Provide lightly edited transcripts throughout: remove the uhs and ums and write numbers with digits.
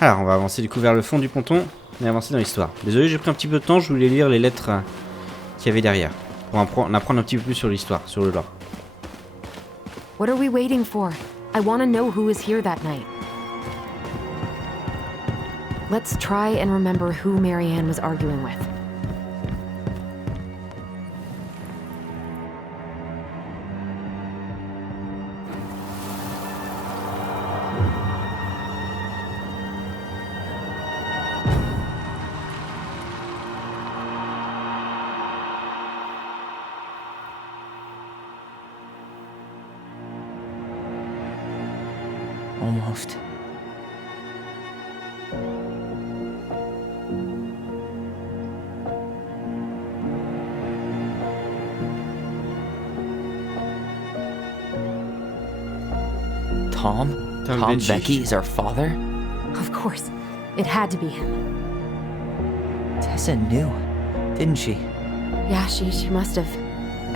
Alors, on va avancer du coup vers le fond du ponton et avancer dans l'histoire. Désolé, j'ai pris un petit peu de temps, je voulais lire les lettres qu'il y avait derrière. Pour en apprendre un petit peu plus sur l'histoire, sur le lore. What are we waiting for? I want to know who was here that night. Let's try and remember who Marianne was arguing with. Almost. Tom? Tom Becky is our father? Of course. It had to be him. Tessa knew, didn't she? Yeah, she must have.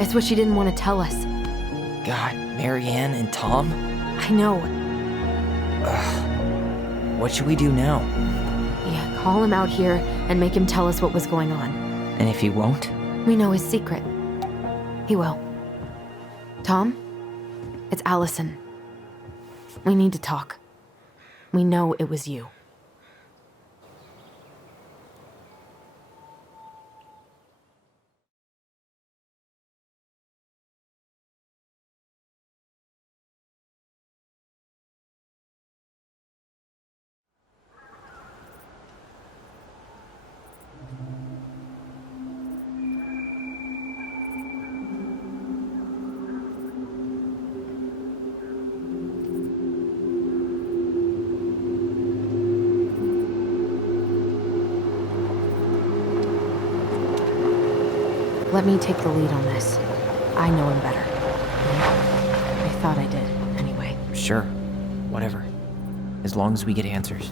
It's what she didn't want to tell us. God, Marianne and Tom? I know. What should we do now? Yeah, call him out here and make him tell us what was going on. And if he won't? We know his secret. He will. Tom? It's Allison. We need to talk. We know it was you. Let me take the lead on this. I know him better. I thought I did, anyway. Sure. Whatever. As long as we get answers.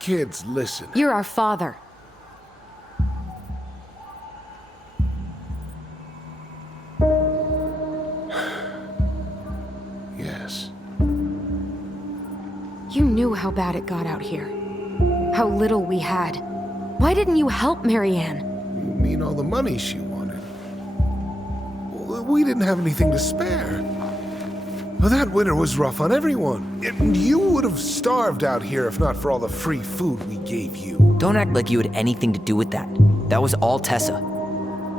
Kids, listen. You're our father. Yes. You knew how bad it got out here. How little we had. Why didn't you help Marianne? You mean all the money she wanted? Well, we didn't have anything to spare. Well, that winter was rough on everyone. And you would have starved out here if not for all the free food we gave you. Don't act like you had anything to do with that. That was all Tessa.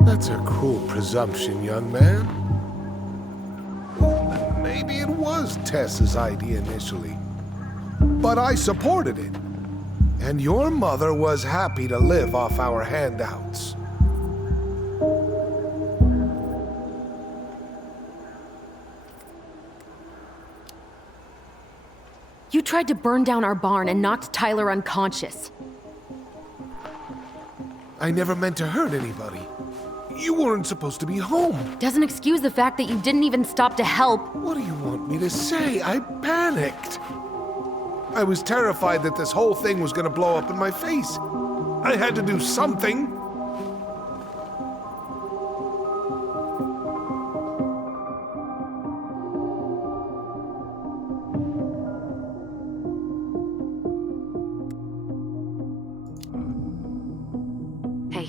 That's a cruel presumption, young man. Well, maybe it was Tessa's idea initially. But I supported it. And your mother was happy to live off our handouts. You tried to burn down our barn and knocked Tyler unconscious. I never meant to hurt anybody. You weren't supposed to be home. Doesn't excuse the fact that you didn't even stop to help. What do you want me to say? I panicked. I was terrified that this whole thing was gonna blow up in my face. I had to do something. Hey,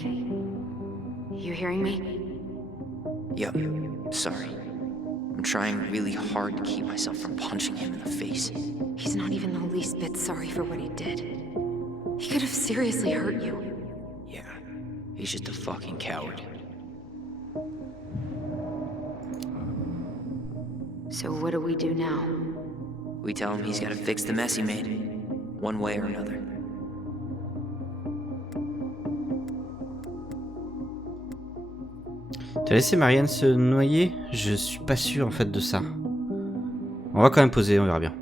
you hearing me? Yep. Sorry. I'm trying really hard to keep myself from punching him in the face. He's not even the least bit sorry for what he did. He could have seriously hurt you. Yeah. He's just a fucking coward. So what do we do now? We tell him he's gotta fix the mess he made. One way or another. T'as laissé Marianne se noyer? Je suis pas sûr en fait de ça. On va quand même poser, on verra bien.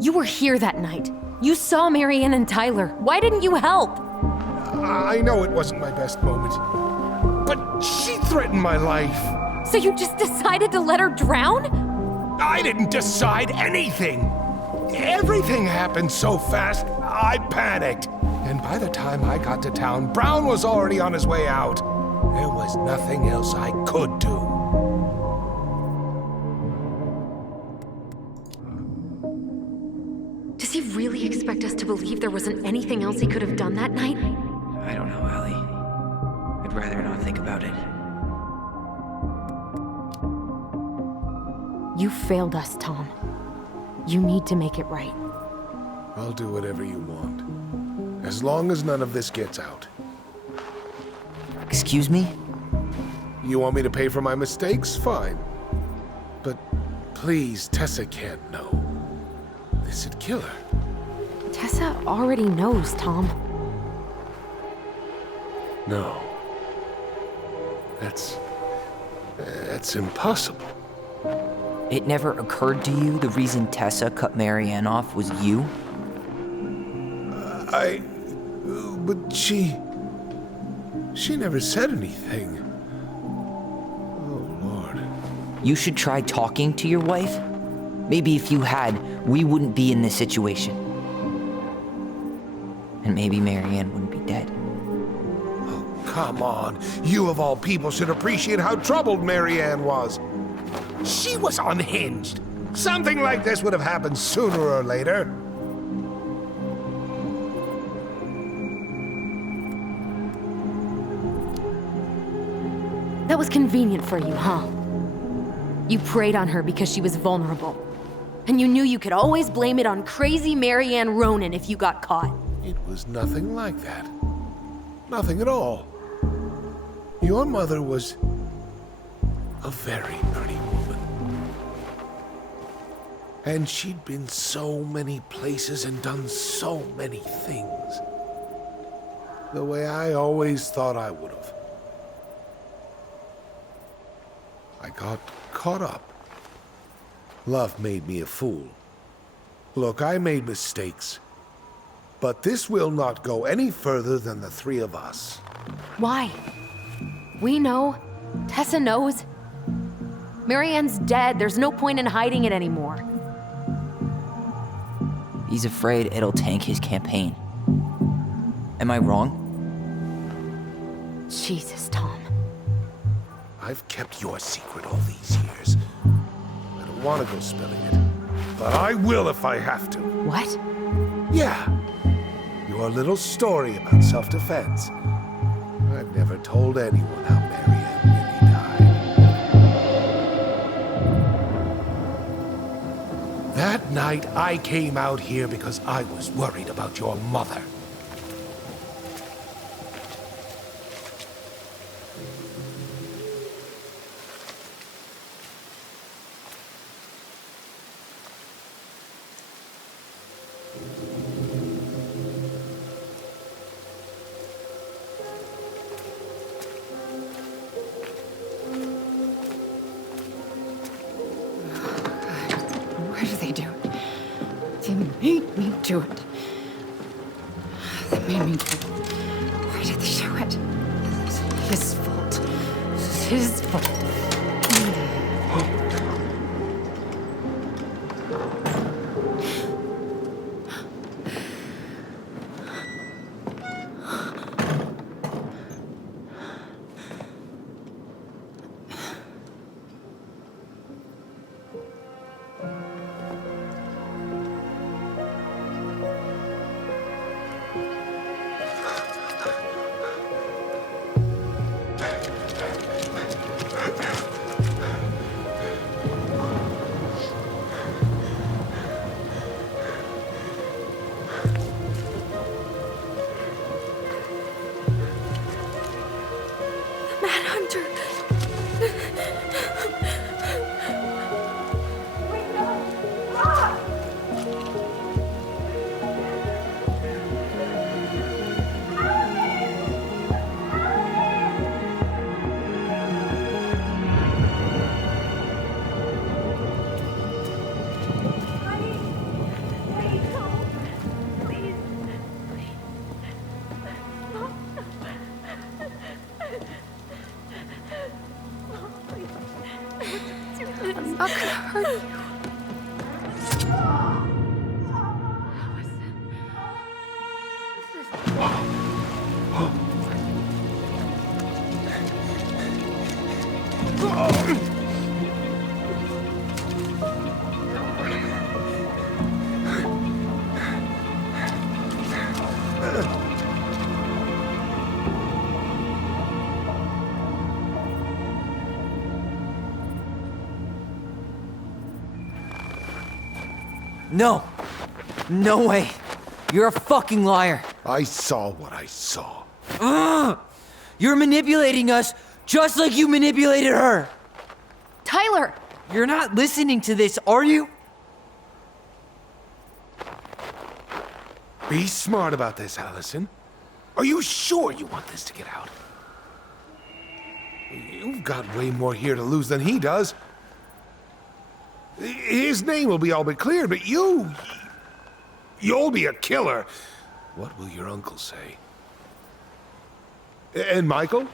You were here that night. You saw Marianne and Tyler. Why didn't you help? I know it wasn't my best moment, but she threatened my life. So you just decided to let her drown? I didn't decide anything. Everything happened so fast, I panicked. And by the time I got to town, Brown was already on his way out. There was nothing else I could do. Does he really expect us to believe there wasn't anything else he could have done that night? I don't know, Allie. I'd rather not think about it. You failed us, Tom. You need to make it right. I'll do whatever you want, as long as none of this gets out. Excuse me? You want me to pay for my mistakes? Fine. But please, Tessa can't know. This'd kill her. Tessa already knows, Tom. No. That's impossible. It never occurred to you the reason Tessa cut Marianne off was you? But she never said anything. Oh, Lord. You should try talking to your wife. Maybe if you had, we wouldn't be in this situation. And maybe Marianne wouldn't be dead. Oh, come on. You of all people should appreciate how troubled Marianne was. She was unhinged. Something like this would have happened sooner or later. That was convenient for you, huh? You preyed on her because she was vulnerable. And you knew you could always blame it on crazy Marianne Ronan if you got caught. It was nothing like that. Nothing at all. Your mother was a very pretty woman. And she'd been so many places and done so many things. The way I always thought I would have. I got caught up. Love made me a fool. Look, I made mistakes. But this will not go any further than the three of us. Why? We know. Tessa knows. Marianne's dead. There's no point in hiding it anymore. He's afraid it'll tank his campaign. Am I wrong? Jesus, Tom. I've kept your secret all these years. I don't want to go spilling it. But I will if I have to. What? Yeah. Your little story about self-defense. I've never told anyone how Marianne really died. That night, I came out here because I was worried about your mother. Why do they do it? They made me do it. They made me do it. Why did they do it? It's his fault. It's his fault. No! No way! You're a fucking liar! I saw what I saw. Ugh! You're manipulating us just like you manipulated her! Tyler! You're not listening to this, are you? Be smart about this, Allison. Are you sure you want this to get out? You've got way more here to lose than he does. His name will be all but cleared, but you'll be a killer. What will your uncle say? And Michael?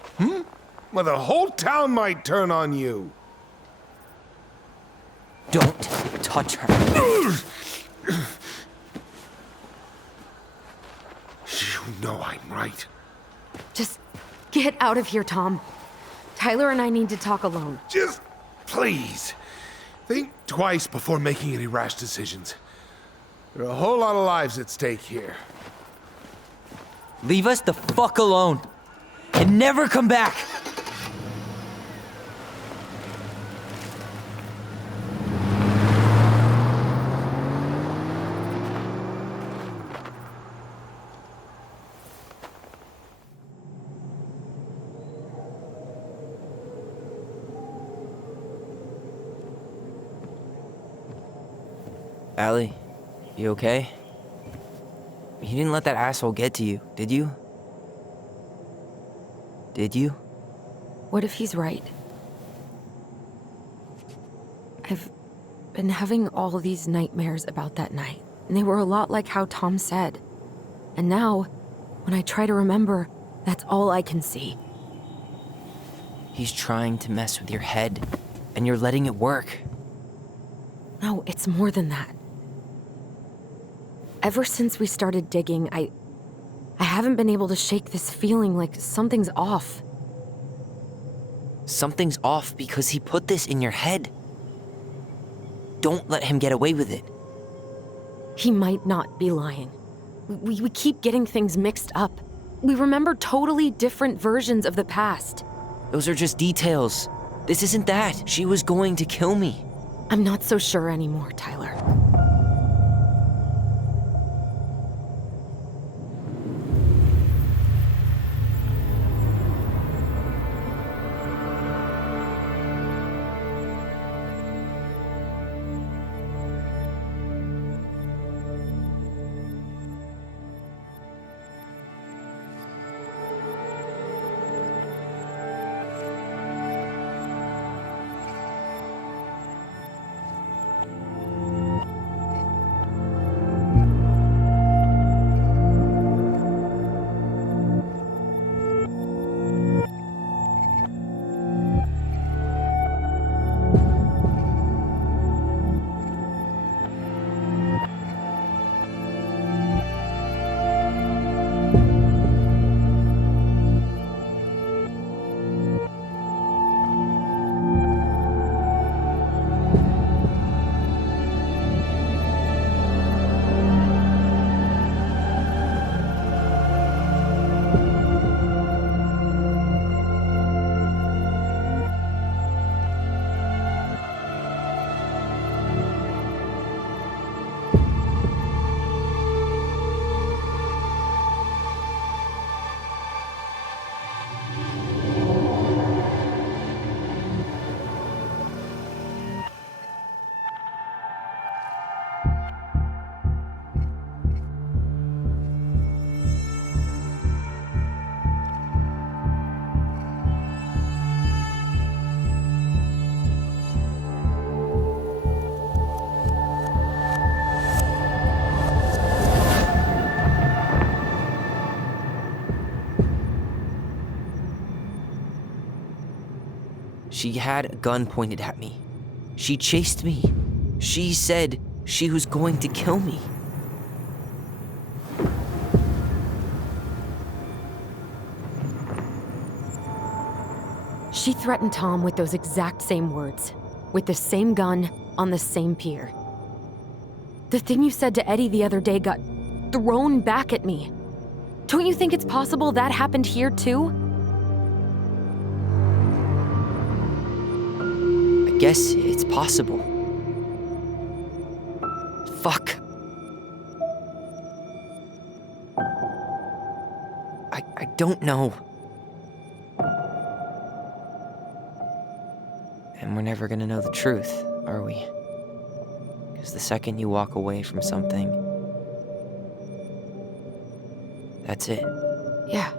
Well, the whole town might turn on you. Don't touch her. You know I'm right. Just get out of here, Tom. Tyler and I need to talk alone. Just please. Think twice before making any rash decisions. There are a whole lot of lives at stake here. Leave us the fuck alone. And never come back. Allie, you okay? You didn't let that asshole get to you, did you? Did you? What if he's right? I've been having all these nightmares about that night, and they were a lot like how Tom said. And now, when I try to remember, that's all I can see. He's trying to mess with your head, and you're letting it work. No, it's more than that. Ever since we started digging, I haven't been able to shake this feeling like something's off. Something's off because he put this in your head. Don't let him get away with it. He might not be lying. We keep getting things mixed up. We remember totally different versions of the past. Those are just details. This isn't that. She was going to kill me. I'm not so sure anymore, Tyler. She had a gun pointed at me. She chased me. She said she was going to kill me. She threatened Tom with those exact same words, with the same gun, on the same pier. The thing you said to Eddie the other day got thrown back at me. Don't you think it's possible that happened here too? I guess it's possible. Fuck. I don't know. And we're never gonna know the truth, are we? Because the second you walk away from something, that's it. Yeah.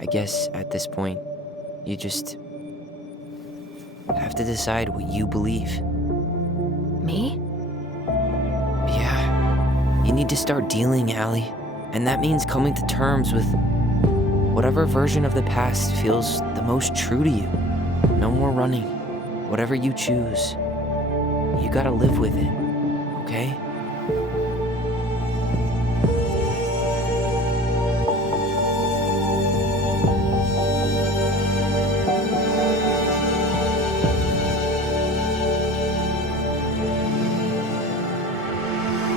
I guess at this point, you just have to decide what you believe. Me? Yeah. You need to start dealing, Allie. And that means coming to terms with whatever version of the past feels the most true to you. No more running. Whatever you choose, you gotta live with it, okay?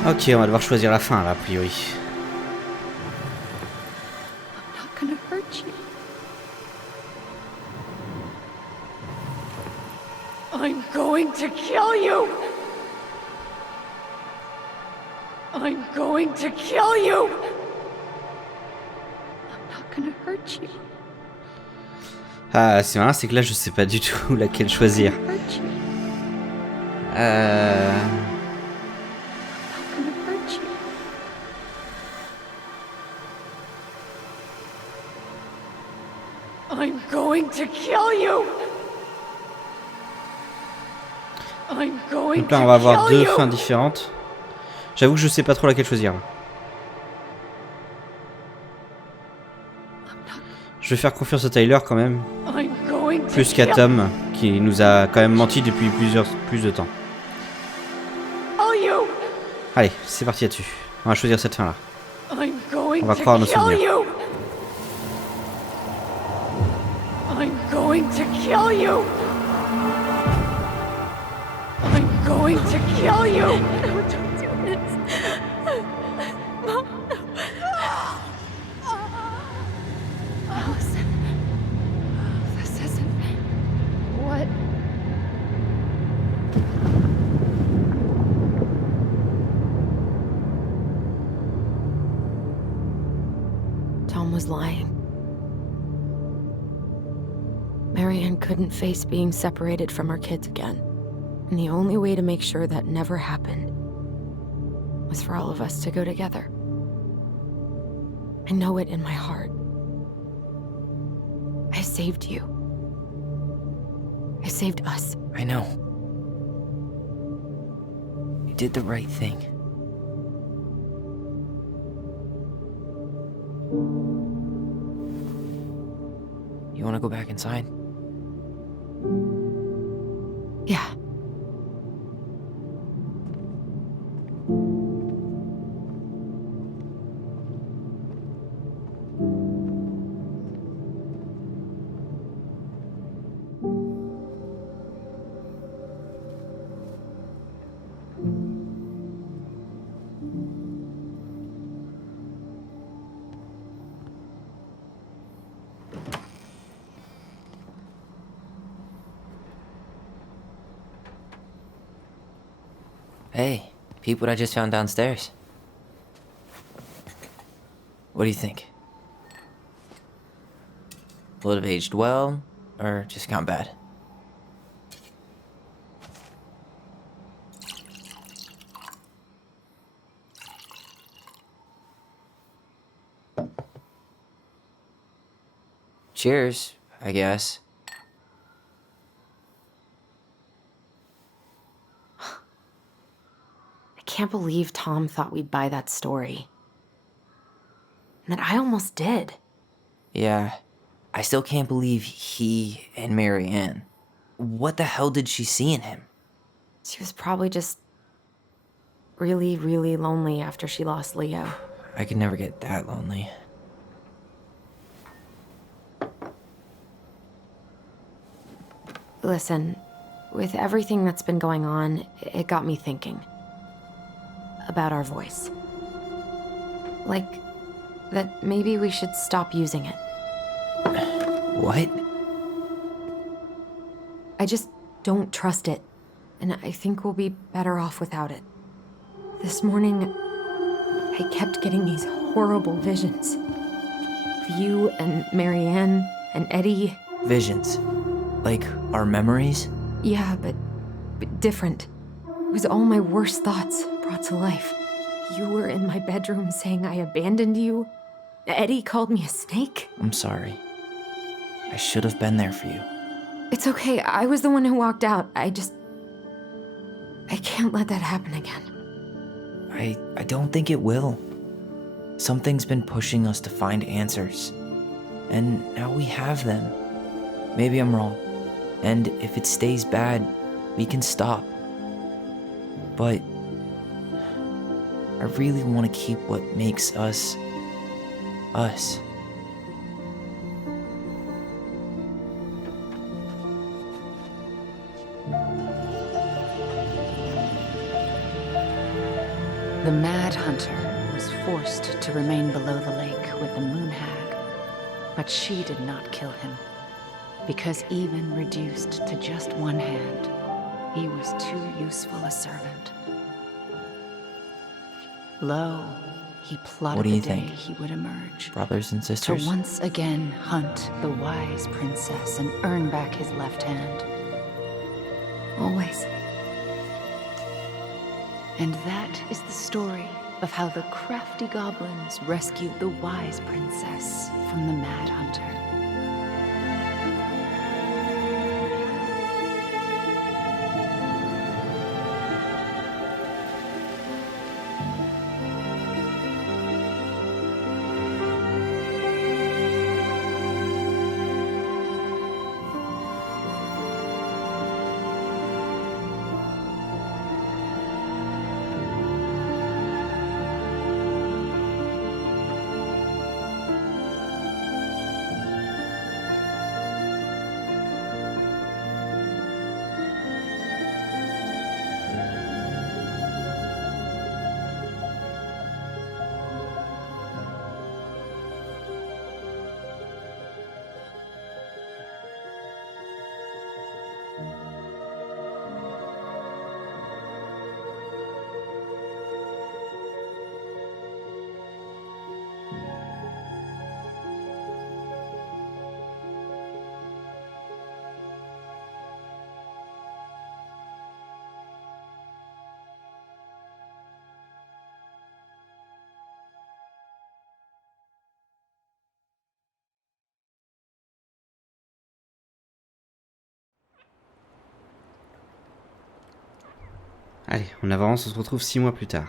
Ok, on va devoir choisir la fin là, a priori. I'm not gonna hurt you. I'm going to kill you! I'm going to kill you! I'm not gonna hurt you. Ah, c'est marrant, c'est que là, je sais pas du tout laquelle choisir. Hurt you. Euh... I'm not gonna hurt you. I'm going to kill you! I'm going Donc là, to on va avoir kill deux you! fins différentes. J'avoue que je sais pas trop laquelle choisir. Je vais faire confiance à Tyler quand même, I'm going to plus qu'à kill Tom, qui nous a quand même menti depuis plus de temps. you! Allez, c'est parti là-dessus. On va choisir cette fin-là. I'm going On va to croire à nos kill souvenirs. you! I'm going to kill you! I'm going to kill you! No, don't do this. Mom, no. Allison, this isn't what... Tom was lying. Marianne couldn't face being separated from her kids again. And the only way to make sure that never happened was for all of us to go together. I know it in my heart. I saved you. I saved us. I know. You did the right thing. You wanna go back inside? Yeah. Hey, peep what I just found downstairs. What do you think? Will it have aged well, or just gone bad? Cheers, I guess. I can't believe Tom thought we'd buy that story. And that I almost did. Yeah, I still can't believe he and Marianne. What the hell did she see in him? She was probably just really, really lonely after she lost Leo. I could never get that lonely. Listen, with everything that's been going on, it got me thinking. About our voice. Like, that maybe we should stop using it. What? I just don't trust it, and I think we'll be better off without it. This morning, I kept getting these horrible visions. Of you and Marianne and Eddie. Visions? Like our memories? Yeah, but different. It was all my worst thoughts brought to life. You were in my bedroom saying I abandoned you. Eddie called me a snake. I'm sorry. I should have been there for you. It's okay, I was the one who walked out. I can't let that happen again. I don't think it will. Something's been pushing us to find answers. And now we have them. Maybe I'm wrong. And if it stays bad, we can stop. But I really want to keep what makes us, us. The Mad Hunter was forced to remain below the lake with the Moon Hag, but she did not kill him, because even reduced to just one hand, he was too useful a servant. Lo, he plotted What do you the day think? he would emerge, Brothers and to sisters? once again hunt the wise princess and earn back his left hand. Always. And that is the story of how the crafty goblins rescued the wise princess from the Mad Hunter. Allez, on avance, on se retrouve 6 mois plus tard.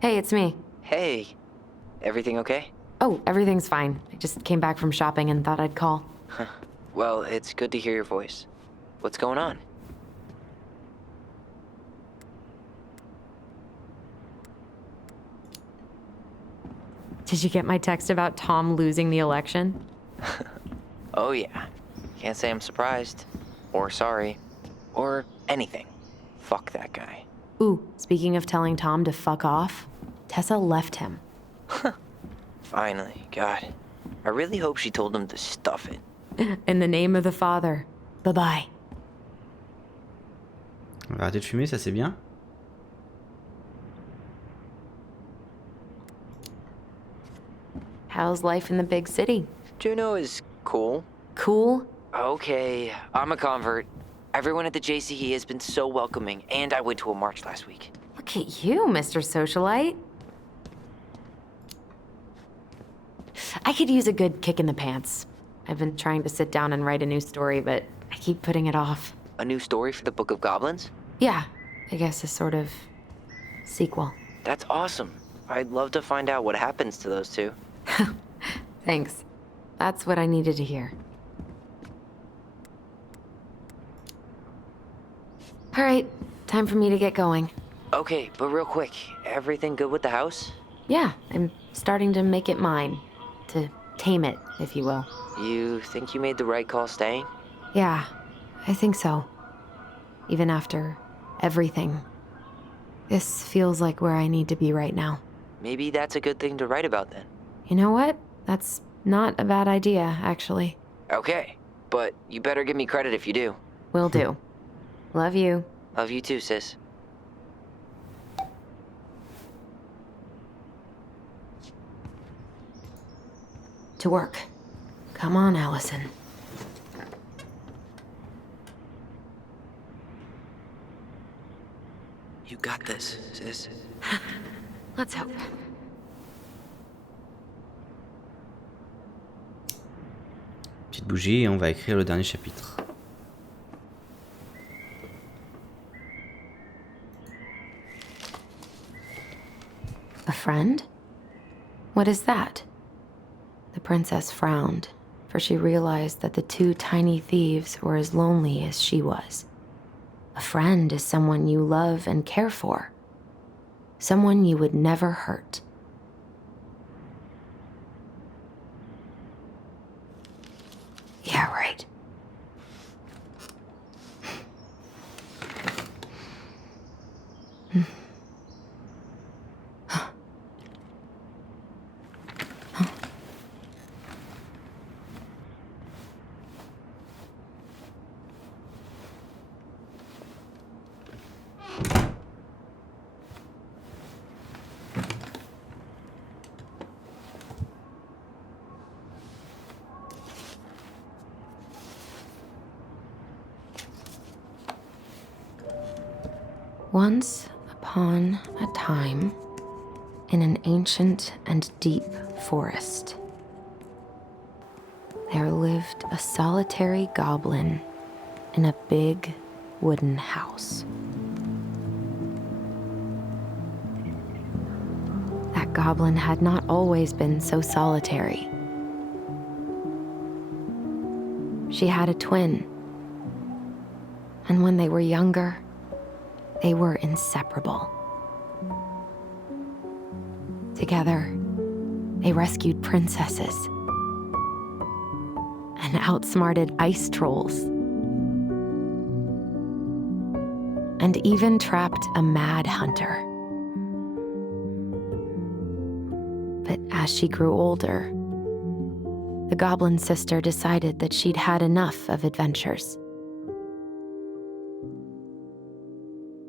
Hey, it's me. Hey, everything okay? Oh, everything's fine. I just came back from shopping and thought I'd call. Well, it's good to hear your voice. What's going on? Did you get my text about Tom losing the election? Oh yeah. Can't say I'm surprised. Or sorry. Or anything. Fuck that guy. Ooh, speaking of telling Tom to fuck off, Tessa left him. Finally, God. I really hope she told him to stuff it. In the name of the Father. Bye-bye. On va arrêter de fumer, ça c'est bien. How's life in the big city? Juneau is cool. Cool? Okay, I'm a convert. Everyone at the JCE has been so welcoming, and I went to a march last week. Look at you, Mr. Socialite. I could use a good kick in the pants. I've been trying to sit down and write a new story, but I keep putting it off. A new story for the Book of Goblins? Yeah, I guess a sort of sequel. That's awesome. I'd love to find out what happens to those two. Thanks. That's what I needed to hear. All right, time for me to get going. Okay, but real quick, everything good with the house? Yeah, I'm starting to make it mine. To tame it, if you will. You think you made the right call staying? Yeah, I think so. Even after everything. This feels like where I need to be right now. Maybe that's a good thing to write about then. You know what? That's not a bad idea, actually. Okay, but you better give me credit if you do. Will do. Love you. Love you too, sis. To work. Come on, Allison. You got this, sis. Let's hope. Petite bougie et on va écrire le dernier chapitre. A friend? What is that? The princess frowned, for she realized that the two tiny thieves were as lonely as she was. A friend is someone you love and care for. Someone you would never hurt. Yeah, right. Once upon a time, in an ancient and deep forest, there lived a solitary goblin in a big wooden house. That goblin had not always been so solitary. She had a twin, and when they were younger, they were inseparable. Together, they rescued princesses and outsmarted ice trolls, and even trapped a mad hunter. But as she grew older, the goblin sister decided that she'd had enough of adventures.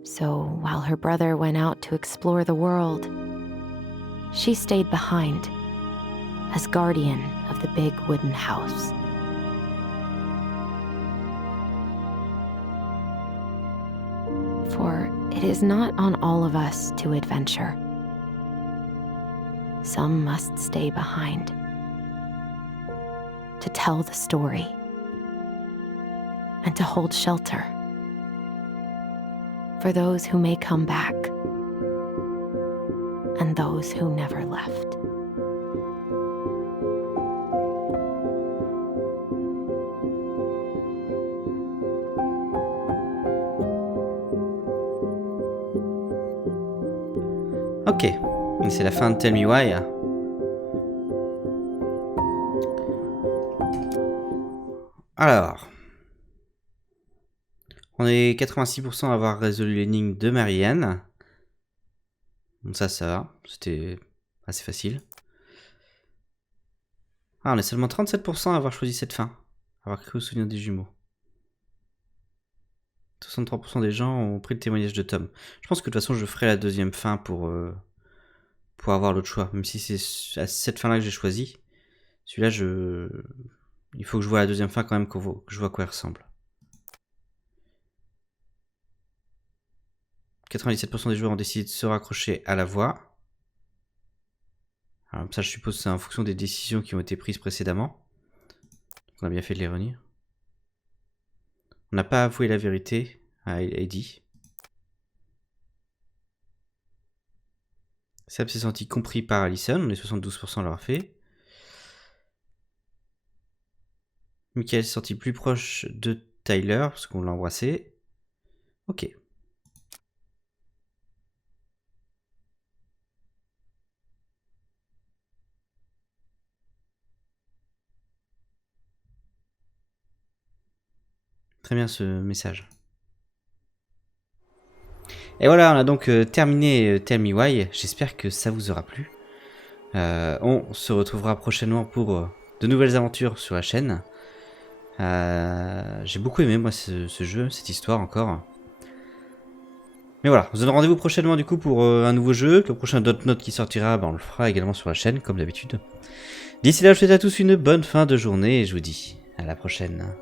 So while her brother went out to explore the world, she stayed behind as guardian of the big wooden house. For it is not on all of us to adventure. Some must stay behind to tell the story and to hold shelter for those who may come back and those who never left. Ok, et c'est la fin de Tell Me Why. Alors, on est 86% à avoir résolu l'énigme de Marianne. Donc ça va, c'était assez facile. Ah, on est seulement 37% à avoir choisi cette fin. Avoir cru au souvenir des jumeaux. 63% des gens ont pris le témoignage de Tom. Je pense que de toute façon je ferai la deuxième fin pour avoir l'autre choix. Même si c'est à cette fin là que j'ai choisi. Celui-là il faut que je vois la deuxième fin quand même, que je vois à quoi il ressemble. 97% des joueurs ont décidé de se raccrocher à la voix. Alors ça je suppose que c'est en fonction des décisions qui ont été prises précédemment. On a bien fait de les réunir. On n'a pas avoué la vérité à Eddie. Seb s'est senti compris par Allison, on est 72% à l'avoir fait. Michael s'est senti plus proche de Tyler, parce qu'on l'a embrassé. Ok. Très bien ce message. Et voilà, on a donc terminé Tell Me Why. J'espère que ça vous aura plu. On se retrouvera prochainement pour de nouvelles aventures sur la chaîne. J'ai beaucoup aimé moi ce jeu, cette histoire encore. Mais voilà, on se donne rendez-vous prochainement du coup pour un nouveau jeu. Le prochain Dot Note qui sortira, on le fera également sur la chaîne comme d'habitude. D'ici là, je vous souhaite à tous une bonne fin de journée et je vous dis à la prochaine.